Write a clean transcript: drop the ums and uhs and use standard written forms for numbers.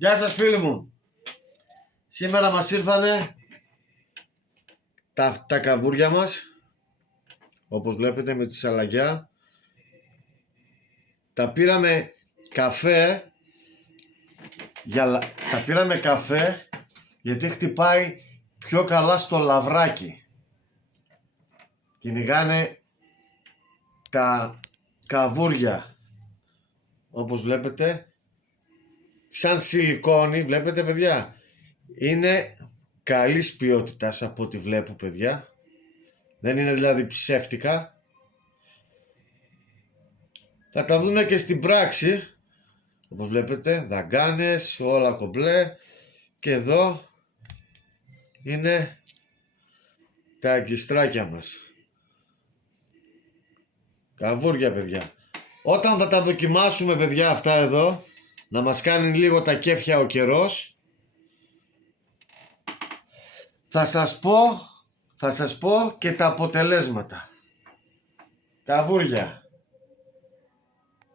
Γεια σας φίλοι μου. Σήμερα μας ήρθανε τα καβούρια μας. Όπως βλέπετε με τη σαλαγιά. Τα πήραμε καφέ γιατί χτυπάει πιο καλά στο λαβράκι. Κυνηγάνε τα καβούρια. Όπως βλέπετε, σαν σιλικόνη, βλέπετε παιδιά, είναι καλής ποιότητας από ό,τι βλέπω παιδιά, δεν είναι δηλαδή ψεύτικα. Θα τα δούμε και στην πράξη, όπως βλέπετε, δαγκάνες, όλα κομπλέ, και εδώ είναι τα αγκιστράκια μας, καβούρια παιδιά. Όταν θα τα δοκιμάσουμε παιδιά αυτά εδώ, να μας κάνει λίγο τα κέφια ο καιρός, θα σας πω και τα αποτελέσματα. Καβούρια.